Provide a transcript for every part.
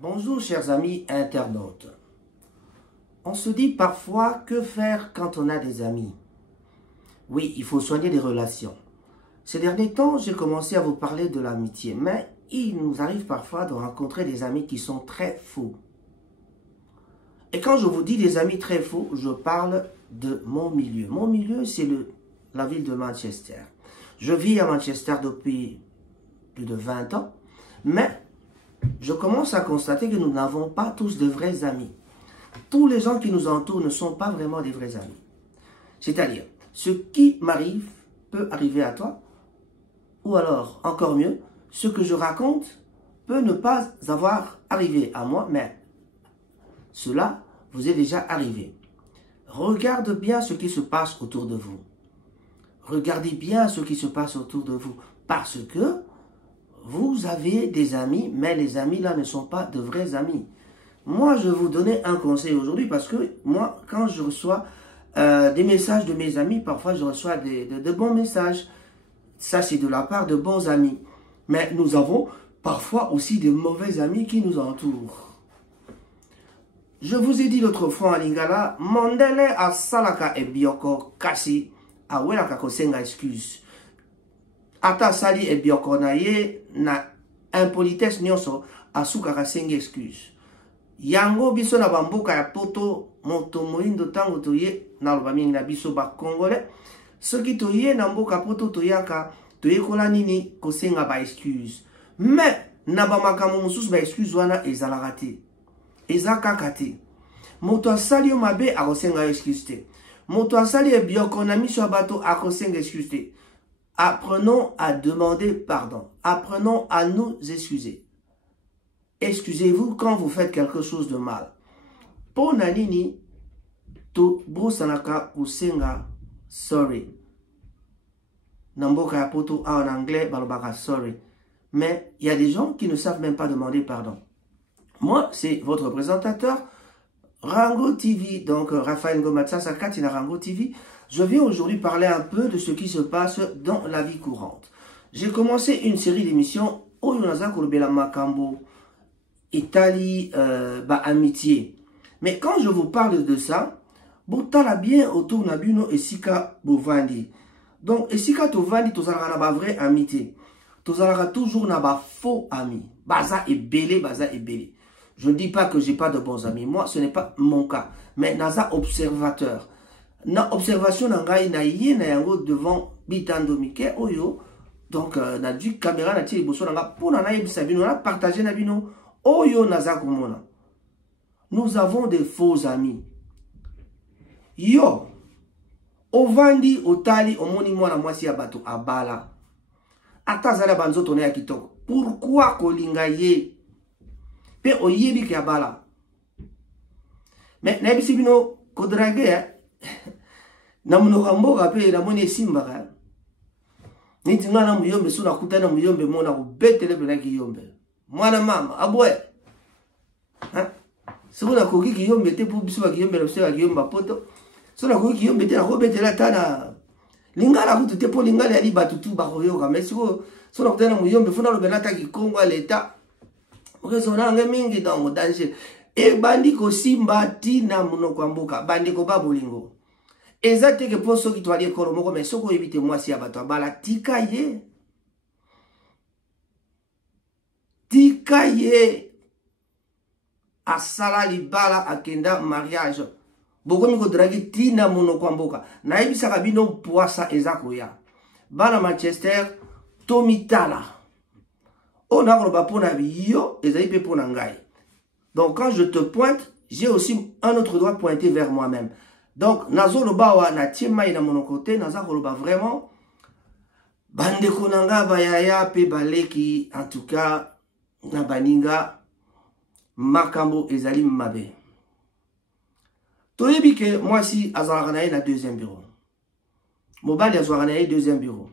Bonjour chers amis internautes. On se dit parfois que faire quand on a des amis. Oui, il faut soigner les relations. Ces derniers temps, j'ai commencé à vous parler de l'amitié, mais il nous arrive parfois de rencontrer des amis qui sont très faux. Et quand je vous dis des amis très faux, je parle de mon milieu. Mon milieu, c'est la ville de Manchester. Je vis à Manchester depuis plus de 20 ans, mais je commence à constater que nous n'avons pas tous de vrais amis. Tous les gens qui nous entourent ne sont pas vraiment des vrais amis. C'est-à-dire, ce qui m'arrive peut arriver à toi, ou alors, encore mieux, ce que je raconte peut ne pas avoir arrivé à moi, mais cela vous est déjà arrivé. Regarde bien ce qui se passe autour de vous. Regardez bien ce qui se passe autour de vous, parce que vous avez des amis, mais les amis là ne sont pas de vrais amis. Moi, je vais vous donner un conseil aujourd'hui parce que moi, quand je reçois des messages de mes amis, parfois je reçois de bons messages. Ça, c'est de la part de bons amis. Mais nous avons parfois aussi de mauvais amis qui nous entourent. Je vous ai dit l'autre fois en lingala, Mondele a salaka e bioko kasi a welaka kosenga excuse. Ata sali e bioko na ye na impolitesse nyonso asuka kasenga excuse. Yango biso na bamboka ya poto moto moindo tango toye na loba mingi na biso ba congolais. Soki toye na mboka poto toyaka toyekola nini kosenga ba excuse. Mais na ba makambo mosusu ba excuse wana ezalaka te. Eza kaka te. Moto asali yo mabe akosenga excuse te. Moto asali e bioko na miso ya bato akosenga excuse te. Apprenons à demander pardon. Apprenons à nous excuser. Excusez-vous quand vous faites quelque chose de mal. Po nanini to brosanaka kusenga sorry. Namboka ya poto en anglais balobaka sorry. Mais il y a des gens qui ne savent même pas demander pardon. Moi, c'est votre présentateur Rango TV, donc Raphaël Ngomatsa Sakatina Rango TV. Je viens aujourd'hui parler un peu de ce qui se passe dans la vie courante. J'ai commencé une série d'émissions Oyonaza Kolobela Makambo, Italie, amitié. Mais quand je vous parle de ça, botala bien autour nabuno esika bovandi. Donc esika tovandi tozalaka na ba vrai amitié. Tozalaka toujours na ba faux amis. Baza et belé, baza et belé. Je ne dis pas que j'ai pas de bons amis. Moi, ce n'est pas mon cas. Mais naza observateur. Na observation nangai na yé na yango devant bitando mike oyo. Donc na du caméra na tie boso nanga pona na yebisa bino na partager na bino oyo naza komona. Nous avons des faux amis. Yo ovandi otali omoni mwana mwasi ya bato abala. Atazala banzoto na ya kitoko. Pourquoi kolinga ye? Pe oyebi ki abala. Mais na yebisi bino kodrage na munoka mboka pe na moni esimbaka. Niti nga na muyombe suna kuta na muyombe mona kubetele bena kiyombe. Mwana mama abwe. Suna koki kiyombe te po biso ba kiyombe na biso ba kiyomba poto. Suna koki kiyombe te na ko betela tana. Lingala kutu te po lingala ya liba tutu ba koyoka. Mais suna kuta na muyombe funa lobela ta kikongo leta. Okesona nge mingi dans danger. E bandiko simba tina munoko mboka bandiko babolingo. Ezate ke poso ki toali ekolo moko mais soko ebite mwasi ya bato abala tika ye. Tika ye. Asala libala akenda mariage. Boko miko dragi tina munoko mboka. Na ebisaka bino poasa ezako ya. Bana Manchester tomitala. On a le bapona bio et zaïpe pour nangai. Donc quand je te pointe, j'ai aussi un autre doigt pointé vers moi-même. Donc nazo lo bawa na tiema ina mon côté, naza lo ba vraiment bande konanga bayaya pe baleki en tout cas na baninga makambo ezali mabe. Toyebi que moi si azalaka na na deuxième bureau. Mobali azalaka na deuxième bureau.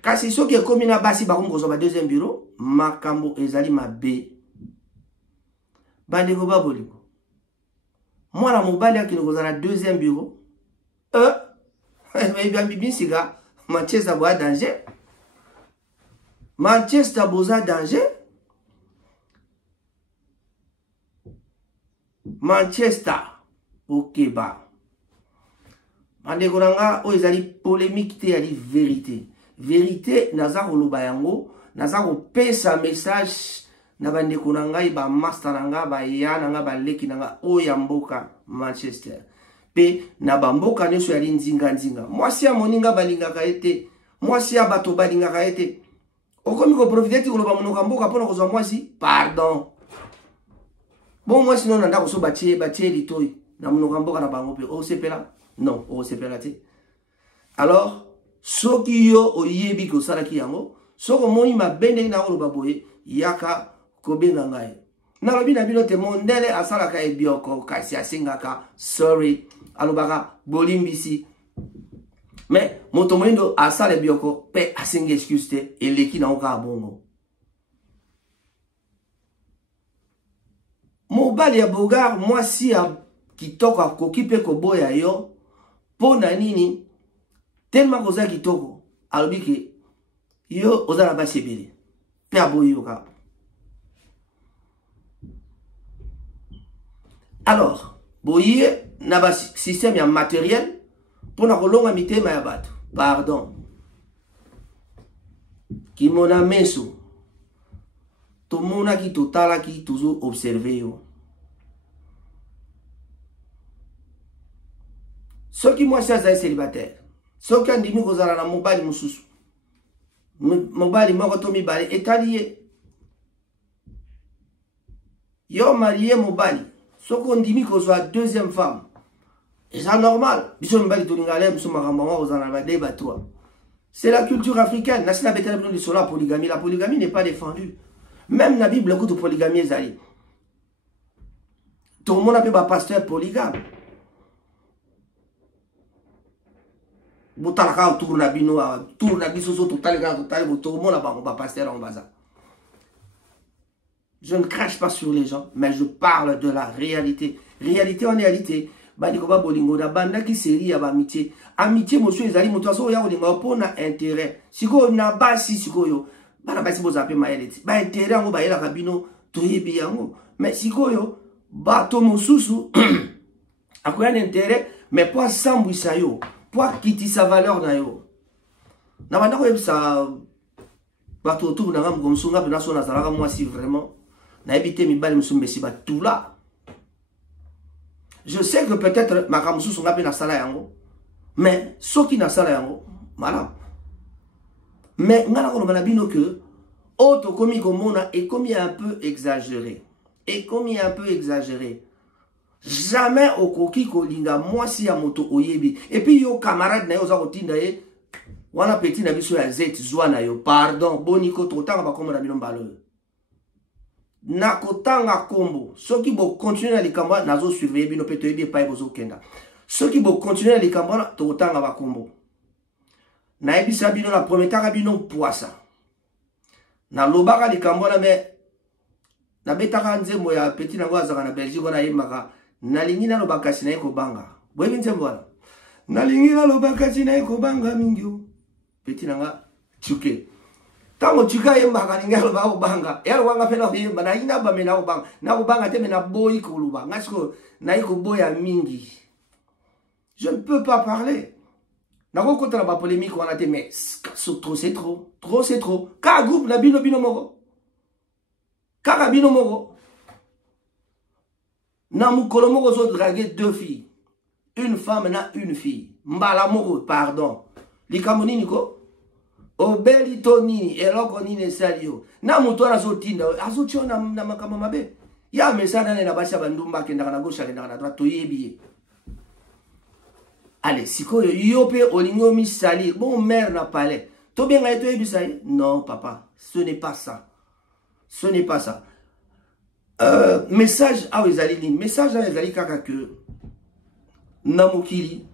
Kasi soki ekomi na basi bakomi kozwa ba deuxième bureau, makambo ezali mabe. Bandeko baboliko. Mwana mobali akino kozala deuxième bureau. Bien bibi siga Manchester boa danger. Manchester boza danger. Manchester okeba bandeko nanga oyo ezali polémique te yali vérité vérité naza koloba yango naza kopesa message na bandeko na ngai ba master na nga ba ya na nga ba leki na nga oyo ya mboka Manchester pe na ba mboka nyonso yali nzinga nzinga mwasi ya moninga balingaka ete mwasi ya bato balingaka ete okomi koprofite ti koloba monoko mboka mpona kozwa mwasi pardon bon mwasi non nanda koso batie litoi na monoko mboka na bango pe osepela non osepela te alors soki yo oyebi kosalaki yango soko moni mabende na koloba boye yaka kobenga ngai nalobi na bino te mondele asalaka ebioko kasi asengaka sorry alobaka bolimbisi mais moto moindo asala ebioko pe asengi excuse te eleki na oka bongo mobali ya bogar mwasi ya kitoko akoki pe koboya yo po na nini tellement koza kitoko alobi ke yo oza na basi ebele pe aboyi yo kaka. Alors boye na ba système ya matériel pour na kolonga mitema ya bato pardon kimona meso tomonaki totalaki toujours observer yo soki mwasi azali célibataire soki andimi kozala na mobali mosusu mobali moko to mibale etali ye yo marié mobali soki ondimi kozwa deuxième femme eza normal biso mibali tolingala biso makambo ngo kozala na bade batwa c'est la culture africaine nasi na betela bino lisolo ya la polygamie n'est pas défendue même na bible kutu polygamie ezali tomona pe ba pasteur polygame botalaka tour na bino tour na biso so totalika totali botomona bango ba pasteur en baza. Je ne crache pas sur les gens, mais je parle de la réalité. Réalité en réalité. Bandiko ba bolingo da banda ki série ya ba amitié. Amitié monsieur ezali moto aso ya olinga pona intérêt. Siko na basi siko yo. Bana basi boza pe maeleti. Ba intérêt yango ba yela kabino toyebi yango. Mais siko yo bato mosusu akoya intérêt mais pas sambwisa yo. Pas kiti sa valeur na yo. Na banda ko yebisa bato autour na ngam komsunga pe na so na zalaka moi si vraiment na ebité mibali musumbesi ba tout là. Je sais que peut-être ma kamusu songa pe na sala yango mais soki na sala yango voilà mais ngana ko na bino que auto komi komona et komi un peu exagéré jamais okoki kolinga mwasi ya moto oyebi et puis yo camarade na yo za kotinda ye wana petit na biso ya zet zwa na yo pardon boniko totanga ba komo na bino mbalo na kotanga kombo soki bo continuer na likambo nazo surveiller bino pe toyebi pa bozo kenda soki bo continuer na likambo totanga ba kombo na ebisa bino na prometaka bino poisa na lobaka likambo na me na betaka nzembo ya petit nango azaka na Belgique na yemaka nalingi na lobaka sina eko banga boyebi nzembo wana nalingi na lobaka sina eko banga mingio petit nanga chuke tango chuka yemba kalinga lobaka banga yalo wanga pena yemba na ina ba mena obanga na obanga te mena boyi kuluba ngasko na iko boya mingi je ne peux pas parler na ko kota ba polémique wana te mais trop c'est trop ka groupe na bino moko kaka bino moko na mukolo moko so draguer deux filles une femme na une fille mbala moko pardon likambo nini ko obeli to nini eloko nini salio na muto na so tinda aso tiona na makama mabe ya mesana na basha bandumba kenda na gauche kenda na droite toyebi allez sikoyo yo pe olingo mi salir bon mère na palais to bien nga toyebi ça non papa ce n'est pas ça message a ezali message a ezali kaka que namokili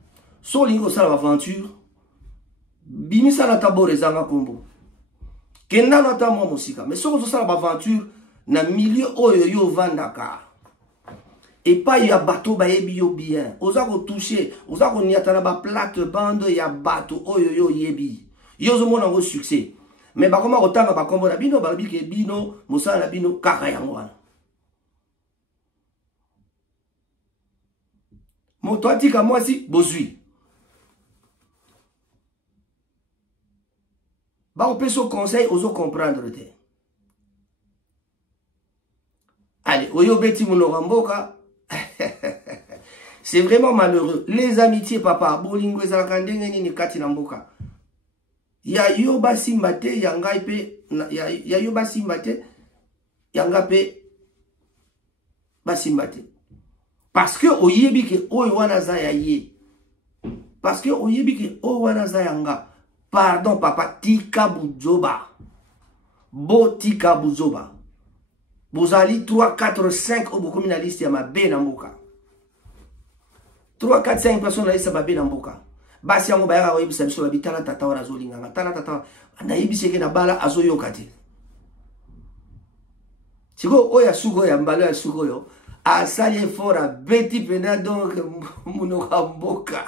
so lingo sala aventure bimisa na tabore zanga kombo kenda na ta mo musika mais so ko sala aventure na milieu oyo yo vandaka et pas ya bateau ba yebi yo bien oza ko toucher oza ko niata na ba plate bande ya bateau oyo yo yebi yo zo mona ngo succès mais ba koma ko tanga ba kombo na bino ba biki bino musala na bino kaka yango wana Toi, tika moi si, bozui. Bah, on peut se conseil, on comprendre. Allez, oyo beti munoramboka. C'est vraiment malheureux. Les amitiés, papa, bolingo ezalakandenge ni kati na mboka. Ya yo basimbate, yanga ipe, ya yo basimbate, yanga pe basimbate. Parce que oyebi ke oyo wana za ya ye. Parce que oyebi ke oyo wana za yanga. Pardon papa, tika buzoba. Bo tika buzoba. Bozali 3, 4, 5 au bokomi na liste ya mabe na mboka. 3, 4, 5 personnes na liste ya mabe na mboka. Basi yango bayaka oyebisa biso babitala tata wana azolinganga. Tala tata nayebiseke na bala azoyoka te. Siko oya suko ya mbalo ya suko yo. Asali effort a beti pena donc munoka mboka.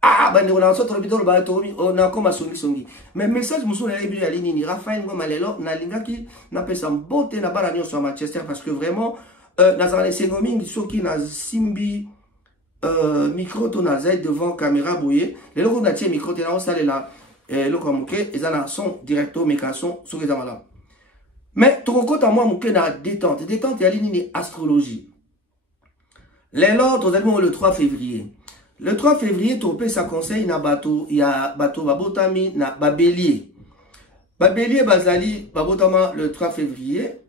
Ah, bande on a sorti le bidon ba to on a comme songi. Mais message muso na libi ya linini Raphaël Ngoma lelo na lingaki na pesa mbote na bala nyonso à Manchester parce que vraiment nazala sengomingi soki na simbi micro to na zai devant caméra boye. Lelo ko na tie micro te na on sale là le komuke ezana son directo mekason soki za mala. Mais tu comptes à moi mouke na détente. Détente ya linini astrologie. Lelo to zalimo le 3 février. Le 3 février, tu peux ça conseil na bateau, il y a bateau babotami na babélier. Babélier bazali babotama le 3 février.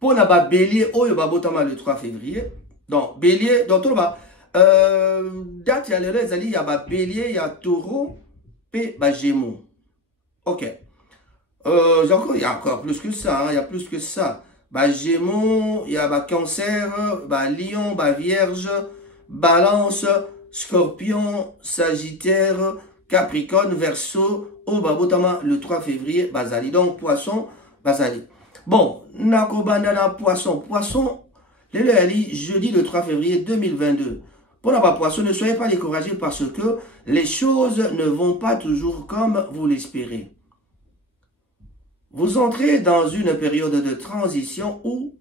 Pour na babélier, oyo babotama le 3 février. Donc bélier, donc tout ba date ya le zali ya babélier, ya taureau, pe ba gémeaux. OK. Il y a encore plus que ça, hein, il y a plus que ça. Ba gémeaux, il y a ba cancer, ba lion, ba vierge, balance, Scorpion, Sagittaire, Capricorne, Verseau, au Babotama le 3 février, Bazali. Donc, Poisson, Bazali. Bon, Nakobandana, Poisson. Poisson, jeudi le 3 février 2022. Pour la Poisson, ne soyez pas découragés parce que les choses ne vont pas toujours comme vous l'espérez. Vous entrez dans une période de transition où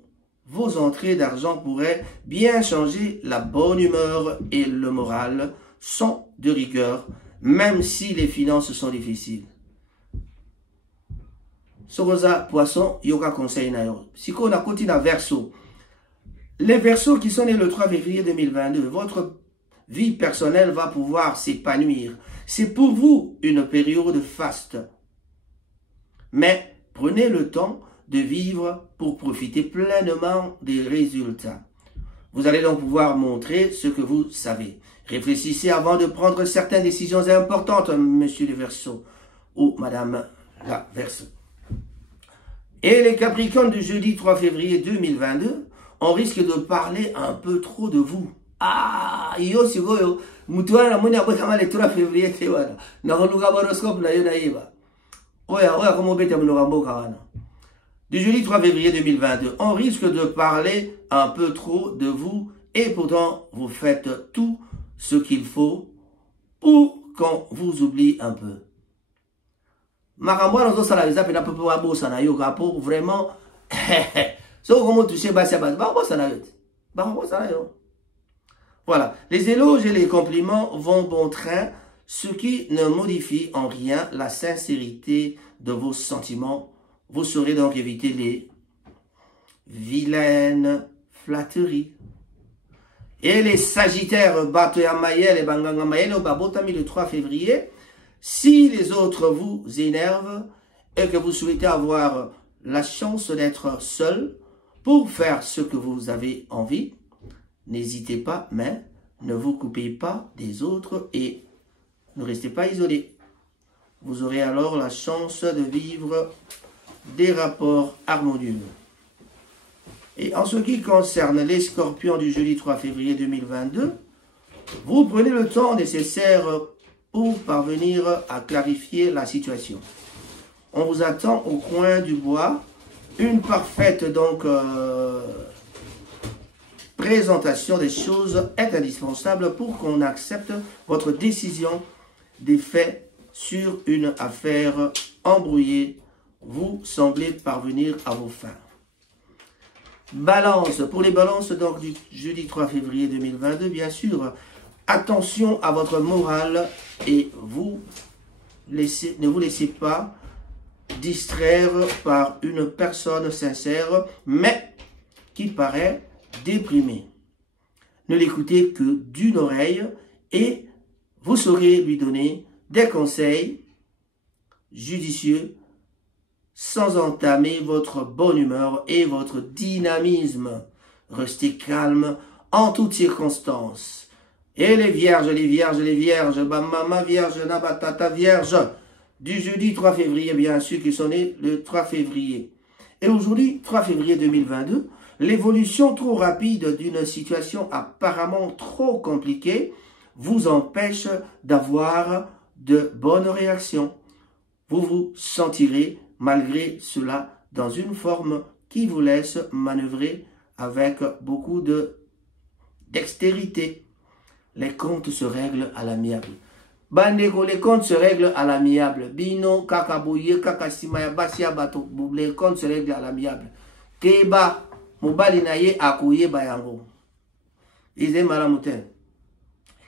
vos entrées d'argent pourraient bien changer la bonne humeur et le moral sont de rigueur, même si les finances sont difficiles. Sorosa, poisson, yoga conseil na yo. Si on a continué à Verseau. Les Verseaux qui sont nés le 3 février 2022, votre vie personnelle va pouvoir s'épanouir. C'est pour vous une période faste. Mais prenez le temps de vivre pour profiter pleinement des résultats. Vous allez donc pouvoir montrer ce que vous savez. Réfléchissez avant de prendre certaines décisions importantes, monsieur le Verseau ou madame la Verseau. Et les Capricornes du jeudi 3 février 2022, on risque de parler un peu trop de vous. Ah, yo sigoyo, mutuana moni abwe kama le 3 février tewana. Na holuga horoscope na yo na iba. Oya komo beta munogamboka wana. Du jeudi 3 février 2022, on risque de parler un peu trop de vous et pourtant vous faites tout ce qu'il faut pour qu'on vous oublie un peu. Makambo nazo sala biza pena pepe wa bosa na yo pour vraiment so comment toucher basia ba bosa na yo. Ba bosa na yo. Voilà, les éloges et les compliments vont bon train, ce qui ne modifie en rien la sincérité de vos sentiments. Vous saurez donc éviter les vilaines flatteries. Et les Sagittaires, Batoya Mayel et Banganga Mayel, au Babotami le 3 février, si les autres vous énervent et que vous souhaitez avoir la chance d'être seul pour faire ce que vous avez envie, n'hésitez pas, mais ne vous coupez pas des autres et ne restez pas isolés. Vous aurez alors la chance de vivre des rapports harmonieux. Et en ce qui concerne les Scorpions du jeudi 3 février 2022, vous prenez le temps nécessaire pour parvenir à clarifier la situation. On vous attend au coin du bois. Une parfaite présentation des choses est indispensable pour qu'on accepte votre décision des faits sur une affaire embrouillée. Vous semblez parvenir à vos fins. Balance, pour les balances donc du jeudi 3 février 2022, bien sûr, attention à votre morale et ne vous laissez pas distraire par une personne sincère, mais qui paraît déprimée. Ne l'écoutez que d'une oreille et vous saurez lui donner des conseils judicieux sans entamer votre bonne humeur et votre dynamisme. Restez calme en toutes circonstances. Et les vierges, ma vierge, nabatata vierge, du jeudi 3 février, bien sûr, qui sont nés le 3 février. Et aujourd'hui, 3 février 2022, l'évolution trop rapide d'une situation apparemment trop compliquée vous empêche d'avoir de bonnes réactions. Vous vous sentirez malgré cela dans une forme qui vous laisse manœuvrer avec beaucoup de dextérité. Les comptes se règlent à l'amiable. Bandeko, les comptes se règlent à l'amiable. Bino, kakabouye, kakasima, basia, bato, les comptes se règlent à l'amiable. Keba, mobali naye, akouye, bayango. Ils aiment la montagne.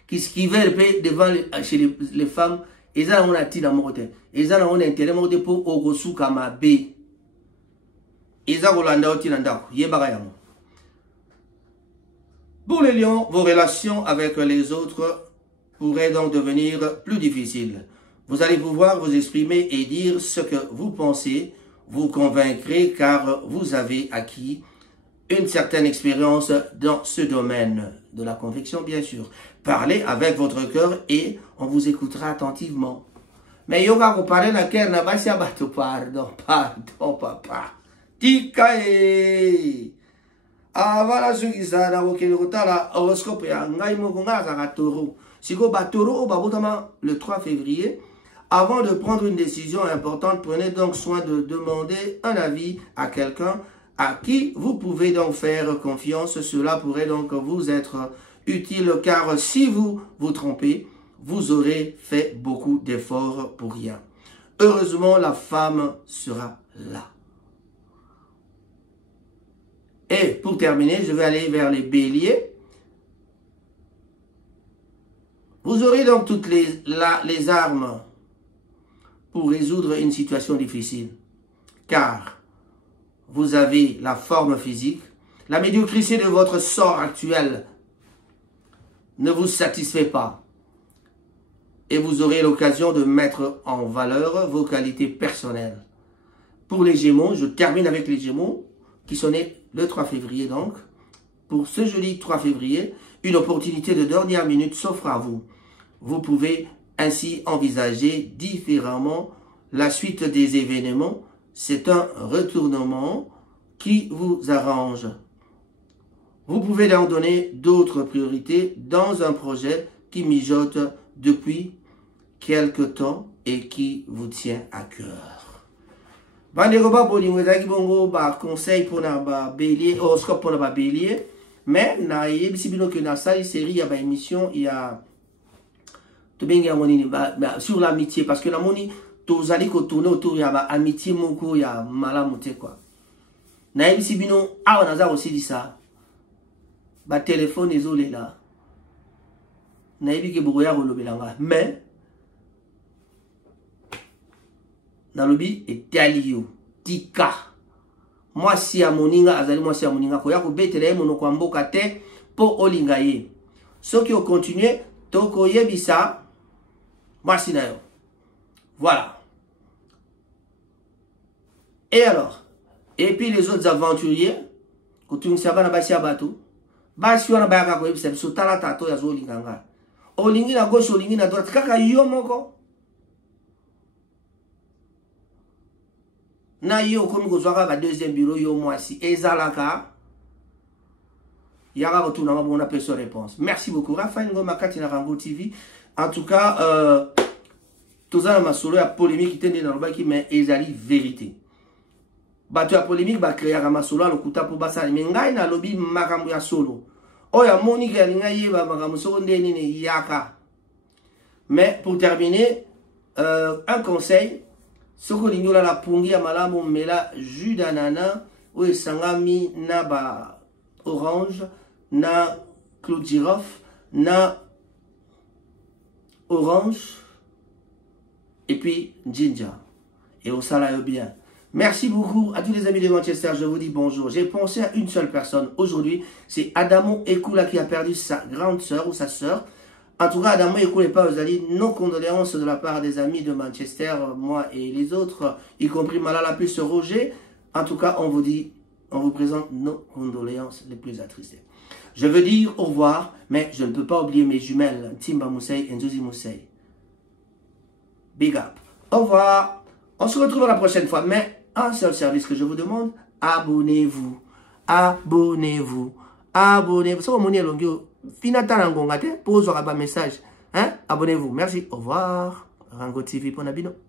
Qui veulent devant chez les femmes, ils ont un tir dans mon côté. Ils ont un intérêt pour Ogosu Kamabe. Ils ont un intérêt pour les lions, vos relations avec les autres pourraient donc devenir plus difficiles. Vous allez pouvoir vous exprimer et dire ce que vous pensez, vous convaincrez car vous avez acquis une certaine expérience dans ce domaine de la conviction, bien sûr. Parlez avec votre cœur et on vous écoutera attentivement. Mais yoga vous parlez la cœur n'a pas pardon, papa. Tikae. Voilà ce qui ça na okela horoscope ya ngai moko ngaka taureau. Siko ba taureau ba le 3 février. Avant de prendre une décision importante, prenez donc soin de demander un avis à quelqu'un à qui vous pouvez donc faire confiance. Cela pourrait donc vous être utile car si vous vous trompez, vous aurez fait beaucoup d'efforts pour rien. Heureusement, la femme sera là. Et pour terminer, je vais aller vers les béliers. Vous aurez donc toutes les armes pour résoudre une situation difficile. Car vous avez la forme physique. La médiocrité de votre sort actuel ne vous satisfait pas. Et vous aurez l'occasion de mettre en valeur vos qualités personnelles. Pour les Gémeaux, je termine avec les Gémeaux qui sont nés le 3 février donc. Pour ce jeudi 3 février, une opportunité de dernière minute s'offre à vous. Vous pouvez ainsi envisager différemment la suite des événements. C'est un retournement qui vous arrange. Vous pouvez leur donner d'autres priorités dans un projet qui mijote depuis quelque temps et qui vous tient à cœur. Bandeko bolingo ezaki bongo ba conseil pour na ba bélier, horoscope pour na ba bélier, mais na yebisi bino que na sali série ya ba émission ya to bengi amoni sur l'amitié parce que na moni tozali ko tourner autour ya ba amitié moko ya malamu te quoi. Na yebisi bino awa naza aussi dit ça. Ba téléphone ezolela. Na yebi ke bokoya kolobelanga mais nalobi etalio tika mwasi ya moninga azali mwasi ya moninga koya kobetela ye monoko ya mboka te po olinga ye soki o continue toko yebisa mwasi na yo. Voilà. Et alors, et puis les autres aventuriers kotungisa bana basi ya bato basi wana bayaka koyebisa biso tala tato ya zolinga nga olingi na gauche olingi na droite kaka yo moko na yo komi kozwaka ba deuxième bureau yo mwasi ezalaka yaka kotuna mabona peso réponse. Merci beaucoup Raphaël Ngoma kati na Rango TV. En tout cas tozana masolo ya polémique tende na lobaki mais ezali vérité. Bato ya polémique ba créer masolo a lokuta po basali mais ngai na lobi makambo ya solo. Oya Monique ya linga yeba makambo soko ndeni ne yaka. Mais pour terminer un conseil. Soko lingola la pungi ya malamu mela jus d'ananas oyo esangami na ba orange, na clou de girofle, na orange, et puis ginger. Et au salaire bien. Merci beaucoup à tous les amis de Manchester. Je vous dis bonjour. J'ai pensé à une seule personne aujourd'hui. C'est Adamo Ekula qui a perdu sa grande sœur ou sa sœur. En tout cas, Adamo Ekula n'est pas aux alliés. Nos condoléances de la part des amis de Manchester, moi et les autres, y compris Malala plus Roger. En tout cas, on vous présente nos condoléances les plus attristées. Je veux dire au revoir, mais je ne peux pas oublier mes jumelles, Timba Moussei et Nzozi Moussei. Big up. Au revoir. On se retrouve la prochaine fois, mais un seul service que je vous demande, abonnez-vous. Abonnez-vous. Abonnez-vous. Si vous abonnez-vous, message. Abonnez-vous. Merci. Au revoir. Rango TV pour Nabino.